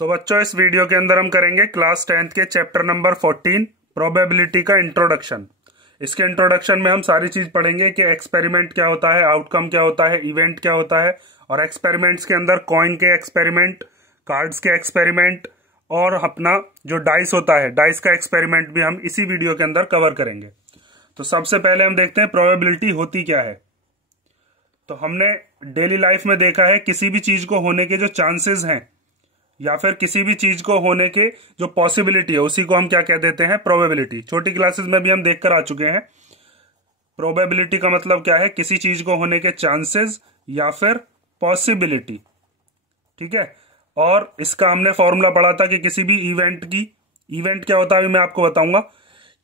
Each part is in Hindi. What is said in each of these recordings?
तो बच्चों, इस वीडियो के अंदर हम करेंगे क्लास 10th के चैप्टर नंबर 14 प्रोबेबिलिटी का इंट्रोडक्शन। इसके इंट्रोडक्शन में हम सारी चीज पढ़ेंगे कि एक्सपेरिमेंट क्या होता है, आउटकम क्या होता है, इवेंट क्या होता है, और एक्सपेरिमेंट्स के अंदर कॉइन के एक्सपेरिमेंट, कार्ड्स के एक्सपेरिमेंट और अपना जो डाइस होता है, डाइस का एक्सपेरिमेंट भी हम इसी वीडियो के अंदर कवर करेंगे। तो सबसे पहले हम देखते हैं प्रोबेबिलिटी होती क्या है। तो हमने डेली लाइफ में देखा है किसी भी चीज को होने के जो चांसेस हैं या फिर किसी भी चीज को होने के जो पॉसिबिलिटी है उसी को हम क्या कह देते हैं, प्रोबेबिलिटी। छोटी क्लासेस में भी हम देखकर आ चुके हैं। प्रोबेबिलिटी का मतलब क्या है, किसी चीज को होने के चांसेस या फिर पॉसिबिलिटी। ठीक है, और इसका हमने फॉर्मूला पढ़ा था कि किसी भी इवेंट क्या होता है अभी मैं आपको बताऊंगा।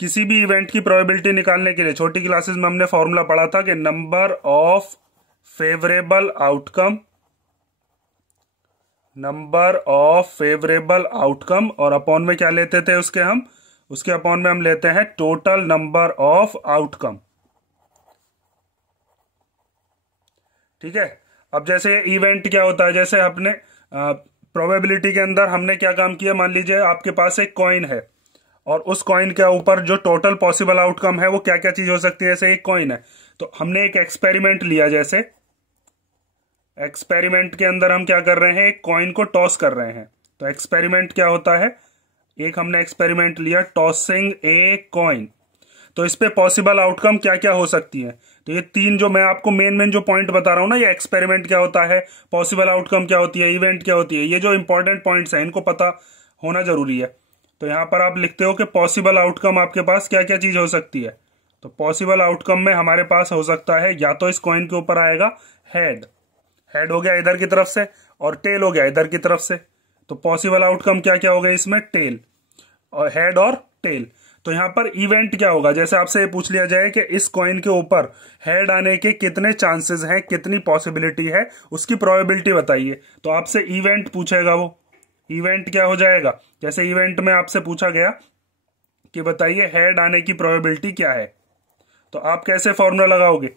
किसी भी इवेंट की प्रोबेबिलिटी निकालने के लिए छोटी क्लासेस में हमने फॉर्मूला पढ़ा था कि नंबर ऑफ फेवरेबल आउटकम, और अपॉन में क्या लेते थे उसके अपॉन में हम लेते हैं टोटल नंबर ऑफ आउटकम। ठीक है, अब जैसे इवेंट क्या होता है, जैसे अपने प्रोबेबिलिटी के अंदर हमने क्या काम किया, मान लीजिए आपके पास एक कॉइन है और उस कॉइन के ऊपर जो टोटल पॉसिबल आउटकम है वो क्या क्या चीज हो सकती है। जैसे एक कॉइन है तो हमने एक एक्सपेरिमेंट लिया, जैसे एक्सपेरिमेंट के अंदर हम क्या कर रहे हैं, एक कॉइन को टॉस कर रहे हैं। तो एक्सपेरिमेंट क्या होता है, एक हमने एक्सपेरिमेंट लिया टॉसिंग ए कॉइन। तो इस पे पॉसिबल आउटकम क्या क्या हो सकती है। तो ये तीन जो मैं आपको मेन जो पॉइंट बता रहा हूं ना, ये एक्सपेरिमेंट क्या होता है, पॉसिबल आउटकम क्या होती है, इवेंट क्या होती है, ये जो इंपॉर्टेंट पॉइंट्स हैं इनको पता होना जरूरी है। तो यहां पर आप लिखते हो कि पॉसिबल आउटकम आपके पास क्या क्या चीज हो सकती है। तो पॉसिबल आउटकम में हमारे पास हो सकता है या तो इस कॉइन के ऊपर आएगा हेड हो गया इधर की तरफ से, और टेल हो गया इधर की तरफ से। तो पॉसिबल आउटकम क्या क्या हो गए इसमें, टेल और हेड और टेल। तो यहां पर इवेंट क्या होगा, जैसे आपसे ये पूछ लिया जाए कि इस कॉइन के ऊपर हेड आने के कितने चांसेस हैं, कितनी पॉसिबिलिटी है, उसकी प्रोबेबिलिटी बताइए। तो आपसे इवेंट पूछेगा, वो इवेंट क्या हो जाएगा। जैसे इवेंट में आपसे पूछा गया कि बताइए हेड आने की प्रोबेबिलिटी क्या है, तो आप कैसे फॉर्मूला लगाओगे,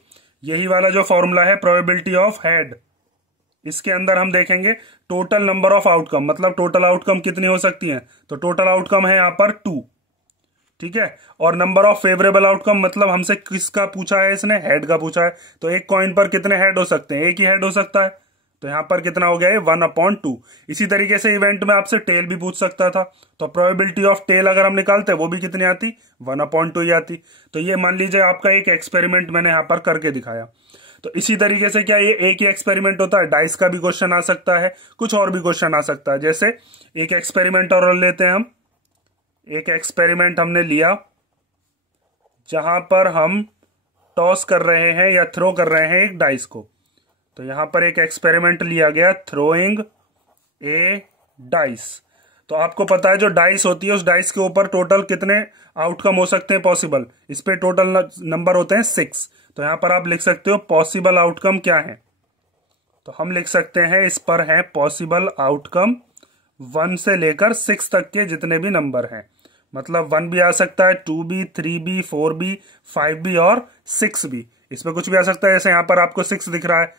यही वाला जो फॉर्मूला है प्रोबेबिलिटी ऑफ हेड। इसके अंदर हम देखेंगे टोटल नंबर ऑफ आउटकम, मतलब टोटल आउटकम कितनी हो सकती हैं। तो टोटल आउटकम है यहां पर 2। ठीक है, और नंबर ऑफ फेवरेबल आउटकम मतलब हमसे किसका पूछा है, इसने हेड का पूछा है। तो एक कॉइन पर कितने हेड हो सकते हैं, एक ही हेड हो सकता है। तो यहां पर कितना हो गया है, 1/2। इसी तरीके से इवेंट में आपसे टेल भी पूछ सकता था। तो प्रोबेबिलिटी ऑफ टेल अगर हम निकालते वो भी कितनी आती, 1/2 ही आती। तो ये मान लीजिए आपका एक एक्सपेरिमेंट मैंने यहां पर करके दिखाया। तो इसी तरीके से क्या ये एक ही एक्सपेरिमेंट होता है, डाइस का भी क्वेश्चन आ सकता है, कुछ और भी क्वेश्चन आ सकता है। जैसे एक एक्सपेरिमेंट और लेते हैं हम, एक एक्सपेरिमेंट हमने लिया जहां पर हम टॉस कर रहे हैं या थ्रो कर रहे हैं एक डाइस को। तो यहां पर एक एक्सपेरिमेंट लिया गया थ्रोइंग ए डाइस। तो आपको पता है जो डाइस होती है उस डाइस के ऊपर टोटल कितने आउटकम हो सकते हैं पॉसिबल, इस पे टोटल नंबर होते हैं 6। तो यहां पर आप लिख सकते हो पॉसिबल आउटकम क्या है। तो हम लिख सकते हैं इस पर है पॉसिबल आउटकम 1 से लेकर 6 तक के जितने भी नंबर हैं। मतलब 1 भी आ सकता है, 2 भी, 3 भी, 4 भी, 5 भी और 6 भी। इसमें कुछ भी आ सकता है। जैसे यहां पर आपको 6 दिख रहा है,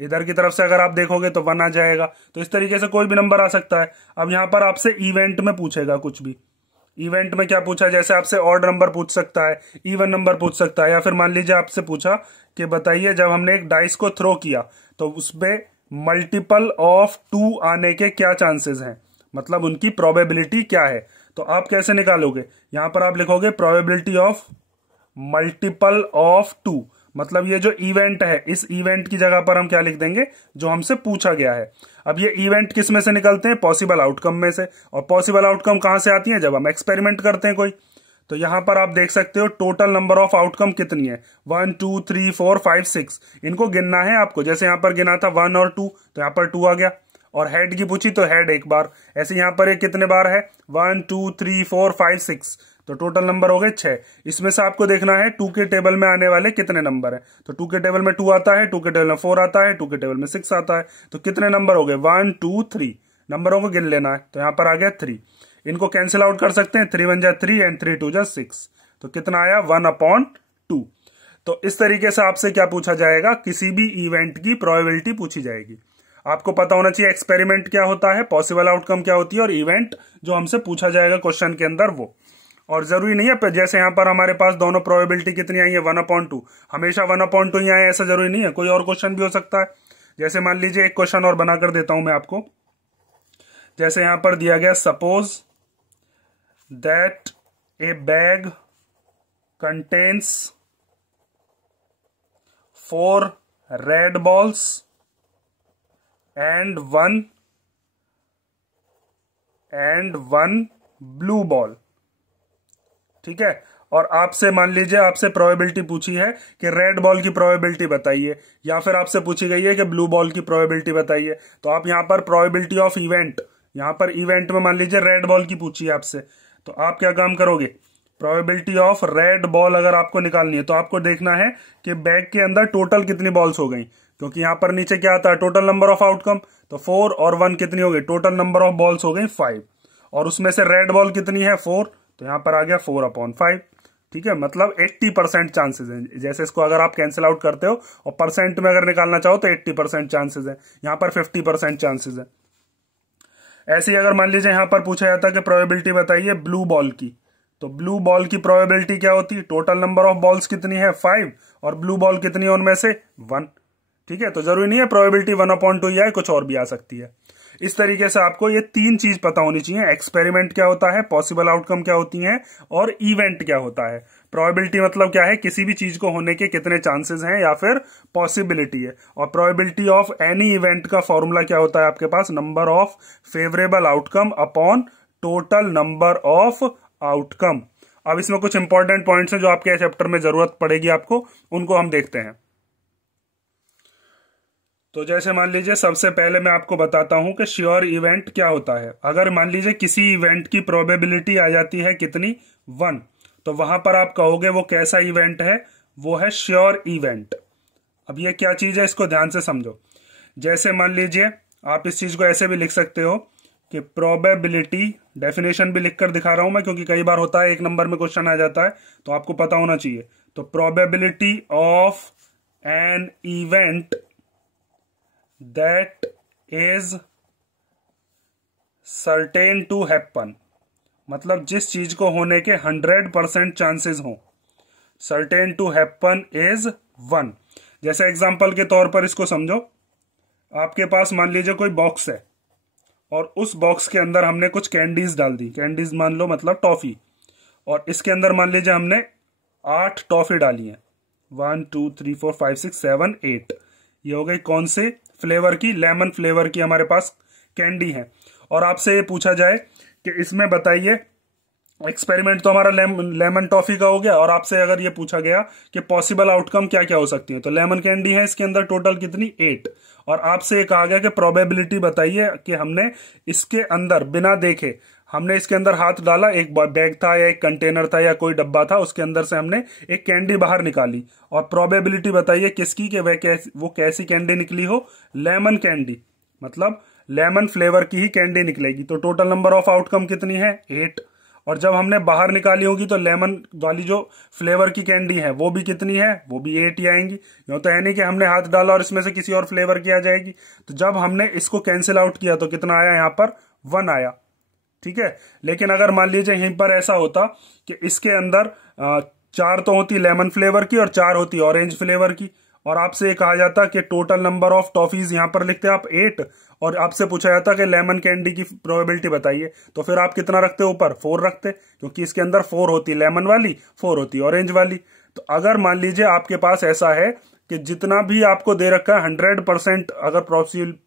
इधर की तरफ से अगर आप देखोगे तो 1 आ जाएगा। तो इस तरीके से कोई भी नंबर आ सकता है। अब यहां पर आपसे इवेंट में पूछेगा कुछ भी। इवेंट में क्या पूछा, जैसे आपसे ऑड नंबर पूछ सकता है, इवन नंबर पूछ सकता है, या फिर मान लीजिए आपसे पूछा कि बताइए जब हमने एक डाइस को थ्रो किया तो उसपे मल्टीपल ऑफ 2 आने के क्या चांसेस हैं, मतलब उनकी प्रोबेबिलिटी क्या है। तो आप कैसे निकालोगे, यहां पर आप लिखोगे प्रोबेबिलिटी ऑफ मल्टीपल ऑफ 2, मतलब ये जो इवेंट है इस इवेंट की जगह पर हम क्या लिख देंगे, जो हमसे पूछा गया है। अब ये इवेंट किस में से निकलते हैं, पॉसिबल आउटकम में से। और पॉसिबल आउटकम कहां से आती है, जब हम एक्सपेरिमेंट करते हैं कोई। तो यहां पर आप देख सकते हो टोटल नंबर ऑफ आउटकम कितनी है, 1 2 3 4 5 6। इनको गिनना है आपको। जैसे यहां पर गिना था 1 और 2, तो यहां पर 2 आ गया। और हेड की पूछी तो हेड एक बार। ऐसे यहां पर एक कितने बार है, 1 2 3 4 5 6। तो टोटल नंबर हो गए 6। इसमें से आपको देखना है 2 के टेबल में आने वाले कितने नंबर है। तो 2 के टेबल में 2 आता है, 2 के टेबल में 4 आता है, 2 के टेबल में 6 आता है। तो कितने नंबर हो गए, 1 2 3। नंबरों को गिन लेना है। तो यहां पर आ गया 3। इनको कैंसिल आउट कर सकते हैं, 3 1 जा 3 एंड 3 2 जा 6। तो कितना आया, 1/2। तो इस तरीके से आपसे क्या पूछा जाएगा, किसी भी इवेंट की प्रोबेबिलिटी पूछी जाएगी। आपको पता होना चाहिए एक्सपेरिमेंट क्या होता है, पॉसिबल आउटकम क्या होती है, और इवेंट जो हमसे पूछा जाएगा क्वेश्चन के अंदर वो। और जरूरी नहीं है जैसे यहाँ पर हमारे पास दोनों प्रोबेबिलिटी कितनी आई है 1/2, हमेशा 1/2 ही आए ऐसा जरूरी नहीं है, कोई और क्वेश्चन भी हो सकता है। जैसे मान लीजिए एक क्वेश्चन और बनाकर देता हूं मैं आपको। जैसे यहां पर दिया गया suppose that A bag contains 4 red balls and one blue ball. ठीक है, और आपसे मान लीजिए आपसे प्रोबेबिलिटी पूछी है कि रेड बॉल की प्रोबेबिलिटी बताइए, या फिर आपसे पूछी गई है कि ब्लू बॉल की प्रोबेबिलिटी बताइए। तो आप यहां पर प्रोबेबिलिटी ऑफ इवेंट, यहां पर इवेंट में मान लीजिए रेड बॉल की पूछी है आपसे, तो आप क्या काम करोगे, प्रोबेबिलिटी ऑफ रेड बॉल अगर आपको निकालनी है तो आपको देखना है कि बैग के अंदर टोटल कितनी बॉल्स हो गई, क्योंकि यहां पर नीचे क्या आता है टोटल नंबर ऑफ आउटकम, तो 4 और 1 कितनी हो गई, टोटल नंबर ऑफ बॉल्स हो गई 5, और उसमें से रेड बॉल कितनी है 4, तो यहां पर आ गया 4/5। ठीक है, मतलब 80% चांसेस हैं। जैसे इसको अगर आप कैंसिल आउट करते हो और परसेंट में अगर निकालना चाहो तो 80% चांसेस है, यहां पर 50% चांसेस है। ऐसे ही अगर मान लीजिए यहां पर पूछा जाता है कि प्रोबेबिलिटी बताइए ब्लू बॉल की, तो ब्लू बॉल की प्रोबेबिलिटी क्या होती है, टोटल नंबर ऑफ बॉल्स कितनी है 5, और ब्लू बॉल कितनी है उनमें से 1। ठीक है, तो जरूरी नहीं है प्रोबेबिलिटी 1/2 ही आए, कुछ और भी आ सकती है। इस तरीके से आपको ये 3 चीज पता होनी चाहिए, एक्सपेरिमेंट क्या होता है, पॉसिबल आउटकम क्या होती हैं, और इवेंट क्या होता है। प्रोबेबिलिटी मतलब क्या है, किसी भी चीज को होने के कितने चांसेस हैं या फिर पॉसिबिलिटी है, और प्रोबेबिलिटी ऑफ एनी इवेंट का फॉर्मूला क्या होता है आपके पास, number of favourable outcome upon total number of outcome. अब इसमें कुछ इंपॉर्टेंट पॉइंट्स हैं जो आपके चैप्टर में जरूरत पड़ेगी आपको, उनको हम देखते हैं। तो जैसे मान लीजिए सबसे पहले मैं आपको बताता हूं कि श्योर इवेंट क्या होता है। अगर मान लीजिए किसी इवेंट की प्रोबेबिलिटी आ जाती है कितनी 1, तो वहां पर आप कहोगे वो कैसा इवेंट है, वो है श्योर इवेंट। अब ये क्या चीज है इसको ध्यान से समझो। जैसे मान लीजिए आप इस चीज को ऐसे भी लिख सकते हो कि प्रोबेबिलिटी, डेफिनेशन भी लिखकर दिखा रहा हूं मैं क्योंकि कई बार होता है 1 नंबर में क्वेश्चन आ जाता है तो आपको पता होना चाहिए। तो probability of an event that is certain to happen, मतलब जिस चीज को होने के 100% चांसेस हो, certain to happen is 1। जैसे एग्जांपल के तौर पर इसको समझो, आपके पास मान लीजिए कोई बॉक्स है और उस बॉक्स के अंदर हमने कुछ कैंडीज डाल दी, कैंडीज मान लो मतलब टॉफी, और इसके अंदर मान लीजिए हमने 8 टॉफी डाली हैं, 1 2 3 4 5 6 7 8। ये हो गई कौन से फ्लेवर की, लेमन फ्लेवर की हमारे पास कैंडी है। और आपसे ये पूछा जाए कि इसमें बताइए, एक्सपेरिमेंट तो हमारा लेमन टॉफी का हो गया, और आपसे अगर ये पूछा गया कि पॉसिबल आउटकम क्या क्या हो सकती है, तो लेमन कैंडी है इसके अंदर टोटल कितनी 8, और आपसे ये कहा गया कि प्रोबेबिलिटी बताइए कि हमने इसके अंदर बिना देखे, हमने इसके अंदर हाथ डाला, एक बैग था या एक कंटेनर था या कोई डब्बा था, उसके अंदर से हमने एक कैंडी बाहर निकाली, और प्रोबेबिलिटी बताइए किसकी कि वो कैसी कैंडी निकली हो, लेमन कैंडी, मतलब लेमन फ्लेवर की ही कैंडी निकलेगी। तो टोटल नंबर ऑफ आउटकम कितनी है 8, और जब हमने बाहर निकाली होगी तो लेमन वाली जो फ्लेवर की कैंडी है वो भी कितनी है, वो भी 8 ही आएंगी। यूं तो है नहीं कि हमने हाथ डाला और इसमें से किसी और फ्लेवर की आ जाएगी। तो जब हमने इसको कैंसिल आउट किया तो कितना आया, यहाँ पर 1 आया। ठीक है, लेकिन अगर मान लीजिए यहीं पर ऐसा होता कि इसके अंदर 4 तो होती लेमन फ्लेवर की और 4 होती ऑरेंज फ्लेवर की, और आपसे ये कहा जाता कि टोटल नंबर ऑफ टॉफीज यहां पर लिखते आप 8, और आपसे पूछा जाता कि लेमन कैंडी की प्रोबेबिलिटी बताइए, तो फिर आप कितना रखते ऊपर 4 रखते, क्योंकि इसके अंदर 4 होती लेमन वाली, 4 होती ऑरेंज वाली। तो अगर मान लीजिए आपके पास ऐसा है कि जितना भी आपको दे रखा है 100% अगर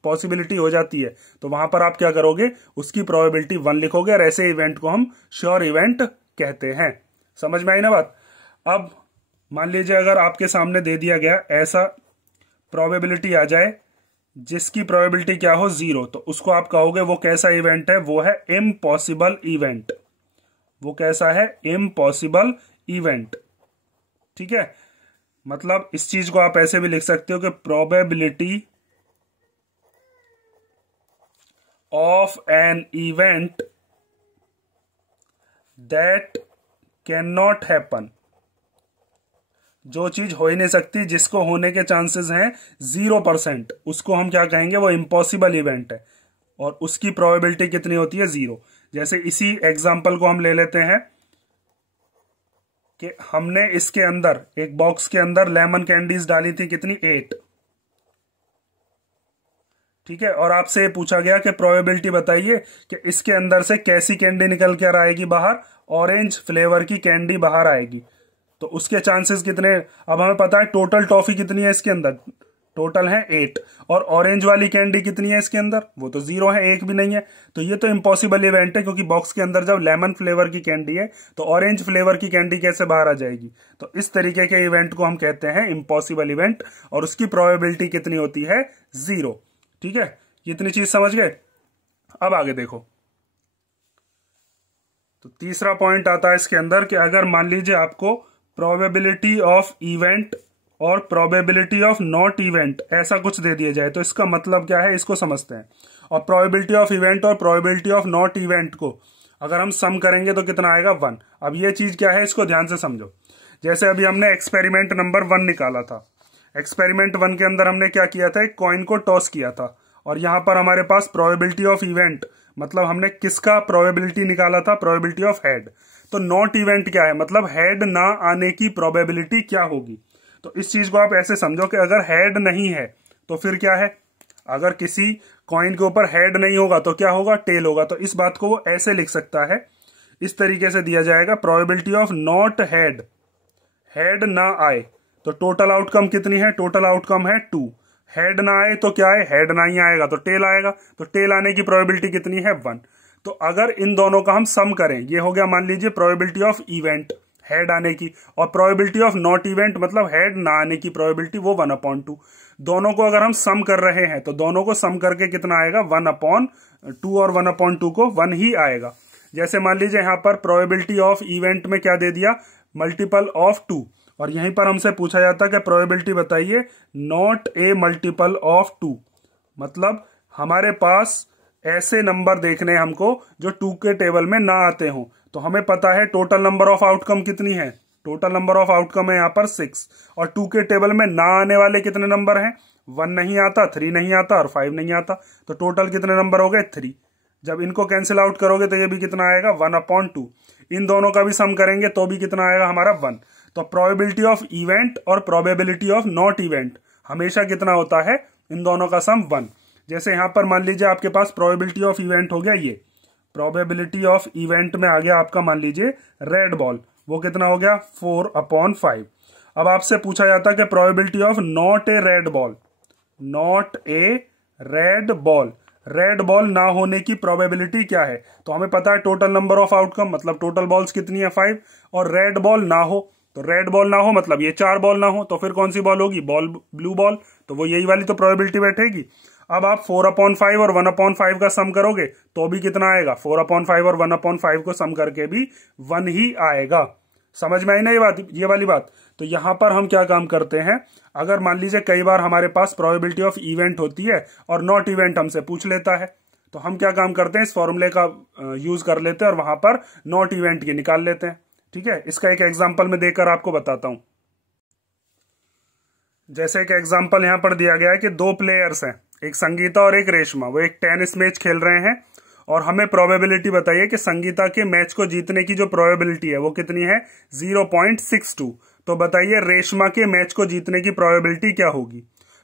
पॉसिबिलिटी हो जाती है तो वहां पर आप क्या करोगे, उसकी प्रोबेबिलिटी 1 लिखोगे, और ऐसे इवेंट को हम श्योर इवेंट कहते हैं। समझ में आई ना बात। अब मान लीजिए अगर आपके सामने दे दिया गया ऐसा प्रोबेबिलिटी आ जाए जिसकी प्रोबेबिलिटी क्या हो 0, तो उसको आप कहोगे वो कैसा इवेंट है, वो है इम्पॉसिबल इवेंट। वो कैसा है, इम्पॉसिबल इवेंट। ठीक है, मतलब इस चीज को आप ऐसे भी लिख सकते हो कि probability of an event that can not happen, जो चीज हो ही नहीं सकती, जिसको होने के चांसेस हैं 0%, उसको हम क्या कहेंगे, वो इम्पॉसिबल इवेंट है और उसकी प्रोबेबिलिटी कितनी होती है, 0। जैसे इसी एग्जांपल को हम ले लेते हैं कि हमने इसके अंदर एक बॉक्स के अंदर लेमन कैंडीज डाली थी, कितनी, 8, ठीक है। और आपसे पूछा गया कि प्रोबेबिलिटी बताइए कि इसके अंदर से कैसी कैंडी निकल कर आएगी बाहर, ऑरेंज फ्लेवर की कैंडी बाहर आएगी। तो उसके चांसेस कितने, अब हमें पता है टोटल टॉफी कितनी है इसके अंदर, टोटल है 8, और ऑरेंज वाली कैंडी कितनी है इसके अंदर, वो तो 0 है, 1 भी नहीं है। तो ये तो इम्पॉसिबल इवेंट है, क्योंकि बॉक्स के अंदर जब लेमन फ्लेवर की कैंडी है तो ऑरेंज फ्लेवर की कैंडी कैसे बाहर आ जाएगी। तो इस तरीके के इवेंट को हम कहते हैं इम्पॉसिबल इवेंट, और उसकी प्रोबेबिलिटी कितनी होती है, 0। ठीक है, इतनी चीज समझ गए। अब आगे देखो, तो तीसरा पॉइंट आता है इसके अंदर कि अगर मान लीजिए आपको प्रोबेबिलिटी ऑफ इवेंट और प्रोबेबिलिटी ऑफ नॉट इवेंट ऐसा कुछ दे दिया जाए, तो इसका मतलब क्या है, इसको समझते हैं। और प्रोबेबिलिटी ऑफ इवेंट और प्रोबेबिलिटी ऑफ नॉट इवेंट को अगर हम सम करेंगे तो कितना आएगा, 1। अब ये चीज क्या है, इसको ध्यान से समझो। जैसे अभी हमने एक्सपेरिमेंट नंबर 1 निकाला था, एक्सपेरिमेंट 1 के अंदर हमने क्या किया था, एक कॉइन को टॉस किया था, और यहां पर हमारे पास प्रोबेबिलिटी ऑफ इवेंट, मतलब हमने किसका प्रोबेबिलिटी निकाला था, प्रोबेबिलिटी ऑफ हेड। तो नॉट इवेंट क्या है, मतलब हेड ना आने की प्रोबेबिलिटी क्या होगी। तो इस चीज को आप ऐसे समझो कि अगर हेड नहीं है तो फिर क्या है, अगर किसी कॉइन के ऊपर हेड नहीं होगा तो क्या होगा, टेल होगा। तो इस बात को वो ऐसे लिख सकता है, इस तरीके से दिया जाएगा, probability of not head, head ना आए तो टोटल आउटकम कितनी है, टोटल आउटकम है 2। हेड ना आए तो क्या है, हेड ना ही आएगा तो टेल आएगा, तो टेल आने की प्रोबेबिलिटी कितनी है, 1। तो अगर इन दोनों का हम सम करें, ये हो गया मान लीजिए प्रोबेबिलिटी ऑफ इवेंट, हेड आने की, और प्रोबेबिलिटी ऑफ नॉट इवेंट मतलब हेड ना आने की प्रोबेबिलिटी, वो 1/2। दोनों को अगर हम सम कर रहे हैं तो दोनों को सम करके कितना आएगा, 1/2, और 1/2 को 1 ही आएगा। जैसे मान लीजिए यहां पर प्रोबेबिलिटी ऑफ इवेंट में क्या दे दिया, मल्टीपल ऑफ 2, और यहीं पर हमसे पूछा जाता है कि प्रोबेबिलिटी बताइए नॉट ए मल्टीपल ऑफ 2, मतलब हमारे पास ऐसे नंबर देखने हमको जो 2 के टेबल में ना आते हों। तो हमें पता है टोटल नंबर ऑफ आउटकम कितनी है, टोटल नंबर ऑफ आउटकम है यहाँ पर 6, और 2 के टेबल में ना आने वाले कितने नंबर हैं, 1 नहीं आता, 3 नहीं आता और 5 नहीं आता। तो टोटल कितने नंबर हो गए, 3। जब इनको कैंसिल आउट करोगे तो ये भी कितना आएगा, 1/2। इन दोनों का भी सम करेंगे तो भी कितना आएगा हमारा, 1। तो प्रोबेबिलिटी ऑफ इवेंट और प्रोबेबिलिटी ऑफ नॉट इवेंट हमेशा कितना होता है, इन दोनों का सम 1। जैसे यहां पर मान लीजिए आपके पास प्रोबेबिलिटी ऑफ इवेंट हो गया, ये प्रोबेबिलिटी ऑफ इवेंट में आ गया आपका मान लीजिए रेड बॉल, वो कितना हो गया, 4/5। अब आपसे पूछा जाता है कि probability of not a red ball, not a red ball, red ball ना होने की प्रोबेबिलिटी क्या है। तो हमें पता है टोटल नंबर ऑफ आउटकम, मतलब टोटल बॉल्स कितनी है, 5, और रेड बॉल ना हो, तो रेड बॉल ना हो मतलब ये 4 बॉल ना हो, तो फिर कौन सी बॉल होगी, बॉल ब्लू बॉल, तो वो यही वाली तो प्रोबेबिलिटी बैठेगी। अब आप 4/5 और 1/5 का सम करोगे तो भी कितना आएगा, 4/5 और 1/5 को सम करके भी 1 ही आएगा। समझ में आई ना ये बात, ये वाली बात। तो यहां पर हम क्या काम करते हैं, अगर मान लीजिए कई बार हमारे पास प्रोबेबिलिटी ऑफ इवेंट होती है और नॉट इवेंट हमसे पूछ लेता है, तो हम क्या काम करते हैं, इस फॉर्मूले का यूज कर लेते हैं और वहां पर नॉट इवेंट की निकाल लेते हैं। ठीक है, इसका एक एग्जाम्पल में देकर आपको बताता हूं। जैसे एक एग्जाम्पल यहां पर दिया गया है कि 2 प्लेयर्स हैं, एक संगीता और एक रेशमा, वो एक टेनिस मैच खेल रहे हैं, और हमें प्रोबेबिलिटी बताइए कि संगीता के मैच को जीतने की जो प्रोबेबिलिटी है वो कितनी है, 0.62। तो बताइए रेशमा के मैच को जीतने की प्रोबेबिलिटी क्या होगी।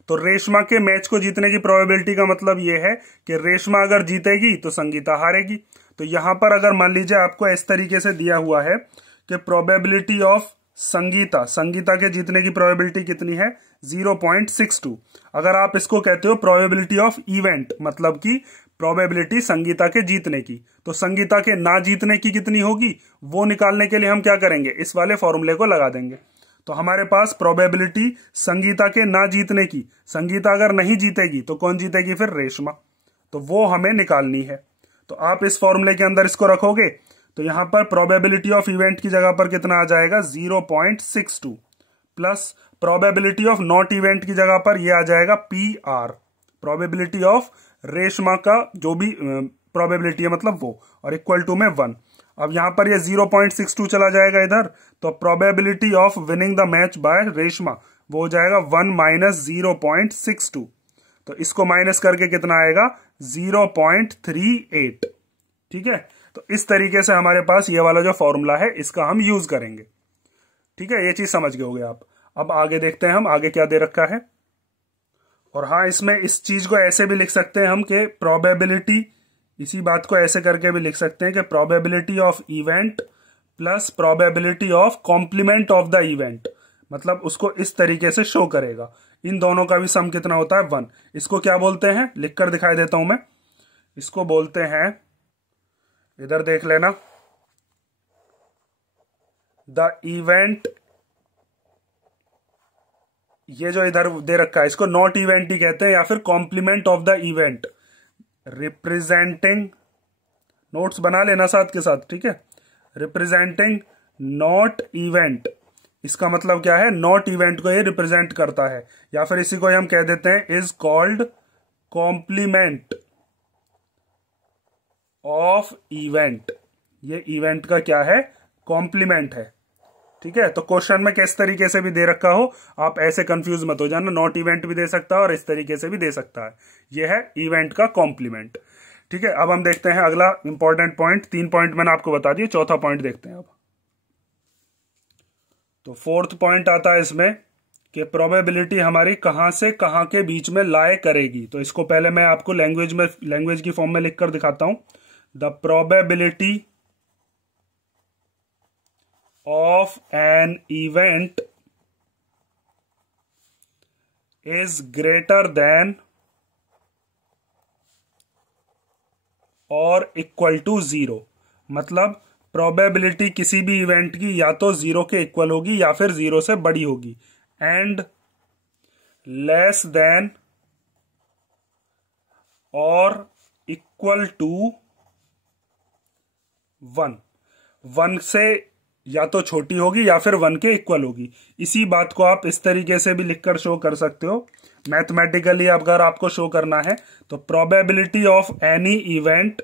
तो रेशमा के मैच को जीतने की प्रोबेबिलिटी का मतलब ये है कि रेशमा अगर जीतेगी तो संगीता हारेगी। तो यहां पर अगर मान लीजिए आपको इस तरीके से दिया हुआ है कि प्रोबेबिलिटी ऑफ संगीता, संगीता के जीतने की प्रोबेबिलिटी कितनी है, 0.62। अगर आप इसको कहते हो प्रोबेबिलिटी ऑफ इवेंट, मतलब कि प्रोबेबिलिटी संगीता के जीतने की, तो संगीता के ना जीतने की कितनी होगी, वो निकालने के लिए हम क्या करेंगे, इस वाले फॉर्मूले को लगा देंगे। तो हमारे पास प्रोबेबिलिटी संगीता के ना जीतने की, संगीता अगर नहीं जीतेगी तो कौन जीतेगी, फिर रेशमा, तो वो हमें निकालनी है। तो आप इस फॉर्मूले के अंदर इसको रखोगे तो यहां पर प्रोबेबिलिटी ऑफ इवेंट की जगह पर कितना आ जाएगा, 0.62, plus probability of not event की जगह पर ये आ जाएगा PR, प्रोबेबिलिटी ऑफ रेशमा का जो भी प्रोबेबिलिटी है मतलब वो, और इक्वल टू में 1। अब यहां पर ये 0.62 चला जाएगा इधर, तो probability of winning the match by Reshma वो हो जाएगा 1 माइनस 0.62। तो इसको माइनस करके कितना आएगा 0.38। ठीक है, तो इस तरीके से हमारे पास ये वाला जो फॉर्मूला है इसका हम यूज करेंगे। ठीक है, ये चीज समझ गए होगे आप। अब आगे देखते हैं हम आगे क्या दे रखा है। और हाँ, इसमें इस चीज को ऐसे भी लिख सकते हैं हम कि प्रोबेबिलिटी, इसी बात को ऐसे करके भी लिख सकते हैं कि probability of event plus probability of complement of the event, मतलब उसको इस तरीके से शो करेगा। इन दोनों का भी सम कितना होता है 1। इसको क्या बोलते हैं, लिखकर दिखाई देता हूं मैं। इसको बोलते हैं, इधर देख लेना, द इवेंट, ये जो इधर दे रखा है इसको नॉट इवेंट ही कहते हैं या फिर complement of the event, representing, notes बना लेना साथ के साथ। ठीक है, रिप्रेजेंटिंग नॉट इवेंट, इसका मतलब क्या है, नॉट इवेंट को ये रिप्रेजेंट करता है, या फिर इसी को हम कह देते हैं is called complement of event. ये इवेंट का क्या है, कॉम्प्लीमेंट है। ठीक है, तो क्वेश्चन में किस तरीके से भी दे रखा हो आप ऐसे कंफ्यूज मत हो जाना, नॉट इवेंट भी दे सकता है और इस तरीके से भी दे सकता है। यह है इवेंट का कॉम्प्लीमेंट। ठीक है, अब हम देखते हैं अगला इंपॉर्टेंट पॉइंट। 3 पॉइंट मैंने आपको बता दिए, चौथा पॉइंट देखते हैं अब। तो 4th पॉइंट आता है इसमें कि प्रोबेबिलिटी हमारी कहां से कहां के बीच में लाए करेगी। तो इसको पहले मैं आपको लैंग्वेज की फॉर्म में लिखकर दिखाता हूं। The probability of an event is greater than और इक्वल टू 0, मतलब प्रोबेबिलिटी किसी भी इवेंट की या तो 0 के इक्वल होगी या फिर 0 से बड़ी होगी, एंड लेस देन और इक्वल टू 1। 1 से या तो छोटी होगी या फिर 1 के इक्वल होगी। इसी बात को आप इस तरीके से भी लिखकर शो कर सकते हो मैथमेटिकली। अगर आपको शो करना है तो प्रोबेबिलिटी ऑफ एनी इवेंट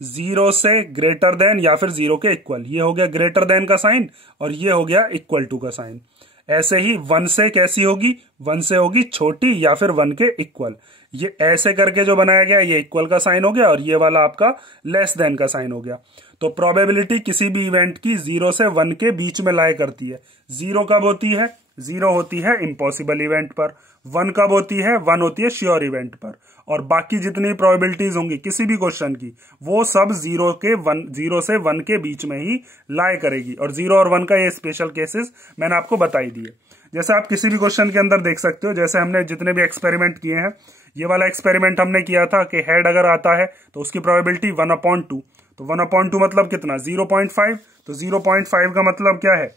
0 से ग्रेटर देन या फिर 0 के इक्वल, ये हो गया ग्रेटर देन का साइन और ये हो गया इक्वल टू का साइन। ऐसे ही 1 से कैसी होगी, 1 से होगी छोटी या फिर 1 के इक्वल। ये ऐसे करके जो बनाया गया ये इक्वल का साइन हो गया और ये वाला आपका लेस देन का साइन हो गया। तो प्रोबेबिलिटी किसी भी इवेंट की 0 से 1 के बीच में लाया करती है। 0 कब होती है, 0 होती है इम्पॉसिबल इवेंट पर। 1 कब होती है, 1 होती है श्योर इवेंट पर। और बाकी जितनी प्रोबेबिलिटीज होंगी किसी भी क्वेश्चन की वो सब 0 से 1 के बीच में ही लाए करेगी। और 0 और 1 का ये स्पेशल केसेस मैंने आपको बताई दिए। जैसे आप किसी भी क्वेश्चन के अंदर देख सकते हो, जैसे हमने जितने भी एक्सपेरिमेंट किए हैं, ये वाला एक्सपेरिमेंट हमने किया था कि हेड अगर आता है तो उसकी प्रोबेबिलिटी 1/2। तो 1/2 मतलब कितना, 0.5। तो 0.5 का मतलब क्या है,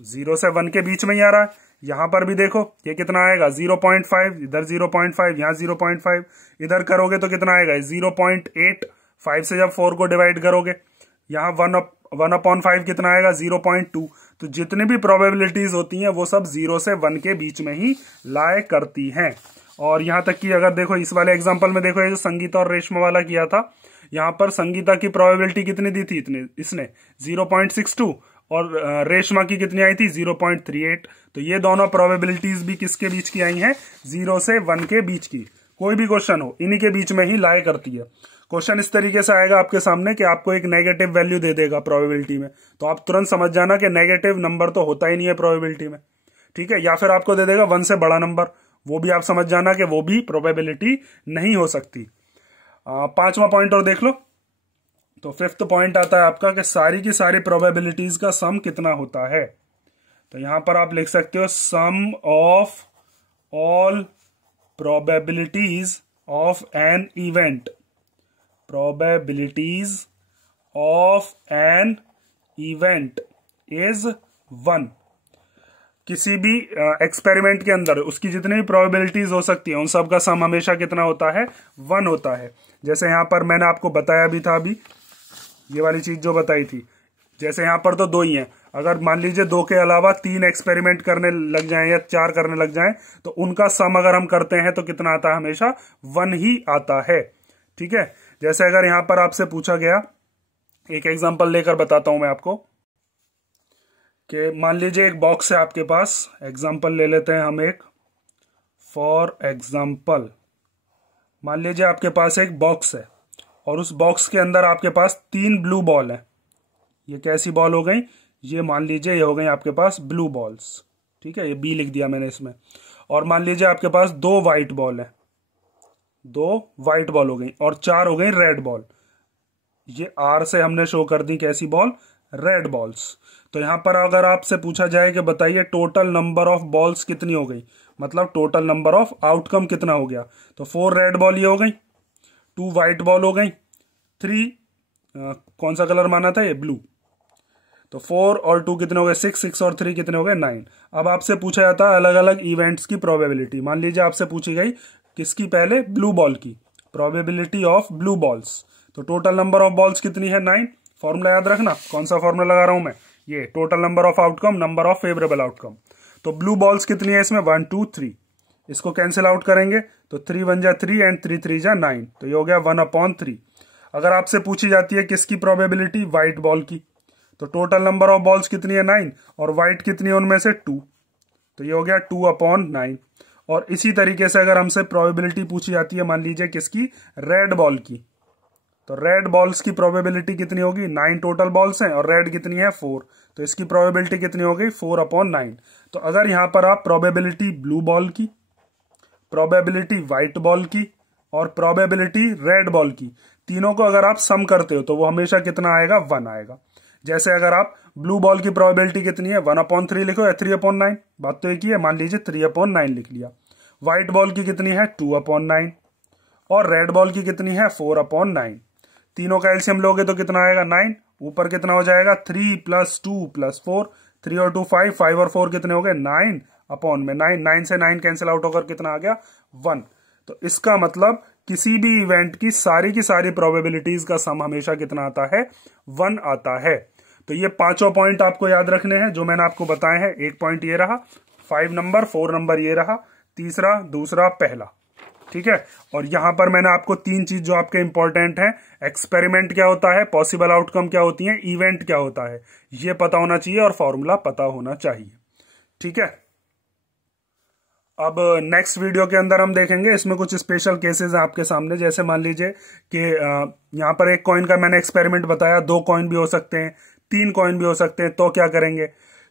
0 से 1 के बीच में ही आ रहा है। यहां पर भी देखो ये कितना आएगा 0.5, इधर 0.5, यहां 0.5, इधर करोगे तो कितना आएगा 0.8। 5 से जब 4 को डिवाइड करोगे यहाँ 1/5 कितना आएगा 0.2। तो जितनी भी प्रोबेबिलिटीज होती हैं वो सब 0 से 1 के बीच में ही लाए करती हैं। और यहाँ तक कि अगर देखो इस वाले एग्जांपल में देखो, ये जो संगीता और रेशमा वाला किया था, यहाँ पर संगीता की प्रोबेबिलिटी कितनी दी थी, इसने 0.62 और रेशमा की कितनी आई थी 0.38। तो ये दोनों प्रोबेबिलिटीज भी किसके बीच की आई हैं, 0 से 1 के बीच की। कोई भी क्वेश्चन हो इन्हीं के बीच में ही लाए करती है। क्वेश्चन इस तरीके से आएगा आपके सामने कि आपको एक नेगेटिव वैल्यू दे देगा प्रोबेबिलिटी में, तो आप तुरंत समझ जाना कि नेगेटिव नंबर तो होता ही नहीं है प्रोबेबिलिटी में। ठीक है, या फिर आपको दे देगा 1 से बड़ा नंबर, वो भी आप समझ जाना कि वो भी प्रोबेबिलिटी नहीं हो सकती। 5वां पॉइंट और देख लो। तो 5th पॉइंट आता है आपका कि सारी की सारी प्रोबेबिलिटीज का सम कितना होता है। तो यहां पर आप लिख सकते हो sum of all probabilities of an event, probabilities of an event is 1। किसी भी एक्सपेरिमेंट के अंदर उसकी जितनी भी प्रोबेबिलिटीज हो सकती है उन सब का सम हमेशा कितना होता है, 1 होता है। जैसे यहां पर मैंने आपको बताया भी था अभी, ये वाली चीज जो बताई थी, जैसे यहां पर तो 2 ही हैं, अगर मान लीजिए 2 के अलावा 3 एक्सपेरिमेंट करने लग जाएं या 4 करने लग जाएं तो उनका सम अगर हम करते हैं तो कितना आता है, हमेशा 1 ही आता है। ठीक है, जैसे अगर यहां पर आपसे पूछा गया एक एग्जांपल लेकर बताता हूं मैं आपको कि मान लीजिए एक बॉक्स है आपके पास। एग्जांपल ले लेते हैं हम एक। फॉर एग्जांपल मान लीजिए आपके पास एक बॉक्स है और उस बॉक्स के अंदर आपके पास 3 ब्लू बॉल है। ये कैसी बॉल हो गई? ये मान लीजिए ये हो गई आपके पास ब्लू बॉल्स। ठीक है, ये बी लिख दिया मैंने इसमें। और मान लीजिए आपके पास 2 वाइट बॉल है, 2 वाइट बॉल हो गई और 4 हो गई रेड बॉल। ये आर से हमने शो कर दी कैसी बॉल? Red balls. तो यहां पर अगर आपसे पूछा जाए कि बताइए टोटल नंबर ऑफ बॉल्स कितनी हो गई, मतलब टोटल नंबर ऑफ आउटकम कितना हो गया, तो 4 रेड बॉल ये हो गई, 2 वाइट बॉल हो गई, 3 कौन सा कलर माना था? ये ब्लू। तो 4 और 2 कितने हो गए? 6, 6 और 3 कितने हो गए? 9। अब आपसे पूछा जाता है अलग अलग इवेंट्स की प्रोबेबिलिटी। मान लीजिए आपसे पूछी गई किसकी? पहले ब्लू बॉल की, प्रोबेबिलिटी ऑफ ब्लू बॉल्स। तो टोटल नंबर ऑफ बॉल्स कितनी है? 9। फॉर्मूला याद रखना। कौन सा फॉर्मूला लगा रहा हूं मैं? ये total number of outcome, number of favourable outcome. तो ब्लू बॉल्स कितनी है इसमें? 1 2 3। इसको कैंसिल आउट करेंगे तो 3 1 जा 3 एंड 3 3 जा 9। तो ये हो गया 1/3। अगर आपसे पूछी जाती है किसकी प्रोबेबिलिटी? व्हाइट बॉल की। तो टोटल नंबर ऑफ बॉल्स कितनी है? 9 और व्हाइट कितनी है उनमें से? 2। तो ये हो गया 2/9। और इसी तरीके से अगर हमसे प्रोबेबिलिटी पूछी जाती है मान लीजिए किसकी? रेड बॉल की। तो रेड बॉल्स की प्रोबेबिलिटी कितनी होगी? 9 टोटल बॉल्स हैं और रेड कितनी है? 4। तो इसकी प्रोबेबिलिटी कितनी हो गई? 4/9। तो अगर यहां पर आप प्रोबेबिलिटी ब्लू बॉल की, प्रोबेबिलिटी व्हाइट बॉल की और प्रोबेबिलिटी रेड बॉल की, तीनों को अगर आप सम करते हो तो वो हमेशा कितना आएगा? 1 आएगा। जैसे अगर आप ब्लू बॉल की प्रोबेबिलिटी कितनी है? 1/3 लिखो या 3/9, बात तो एक ही है। मान लीजिए 3/9 लिख लिया। व्हाइट बॉल की कितनी है? 2/9 और रेड बॉल की कितनी है? 4/9। तीनों का एलसीएम लोगे तो कितना आएगा? 9। ऊपर कितना हो जाएगा? 3 + 2 + 4। 3 और 2 5, 5 और 4 कितने हो गए? 9/9। 9 से 9 कैंसिल आउट होकर कितना आ गया? 1। तो इसका मतलब किसी भी इवेंट की सारी प्रोबेबिलिटीज का सम हमेशा कितना आता है? 1 आता है। तो ये पांचों पॉइंट आपको याद रखने हैं जो मैंने आपको बताए हैं। एक पॉइंट ये रहा 5 नंबर, 4 नंबर ये रहा, तीसरा, दूसरा, पहला। ठीक है। और यहां पर मैंने आपको 3 चीज जो आपके इंपॉर्टेंट हैं, एक्सपेरिमेंट क्या होता है, पॉसिबल आउटकम क्या होती है, इवेंट क्या होता है, ये पता होना चाहिए और फॉर्मूला पता होना चाहिए। ठीक है। अब नेक्स्ट वीडियो के अंदर हम देखेंगे, इसमें कुछ स्पेशल केसेस हैं आपके सामने। जैसे मान लीजिए कि यहां पर एक कॉइन का मैंने एक्सपेरिमेंट बताया, 2 कॉइन भी हो सकते हैं, 3 कॉइन भी हो सकते हैं, तो क्या करेंगे?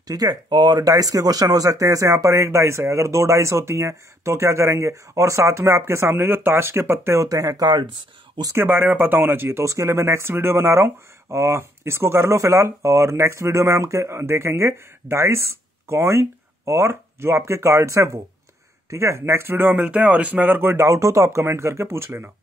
ठीक है। और डाइस के क्वेश्चन हो सकते हैं। जैसे यहाँ पर एक डाइस है, अगर 2 डाइस होती हैं तो क्या करेंगे? और साथ में आपके सामने जो ताश के पत्ते होते हैं, कार्ड्स, उसके बारे में पता होना चाहिए। तो उसके लिए मैं नेक्स्ट वीडियो बना रहा हूं, इसको कर लो फिलहाल। और नेक्स्ट वीडियो में हम देखेंगे डाइस, कॉइन और जो आपके कार्ड्स हैं वो। ठीक है। नेक्स्ट वीडियो में मिलते हैं और इसमें अगर कोई डाउट हो तो आप कमेंट करके पूछ लेना।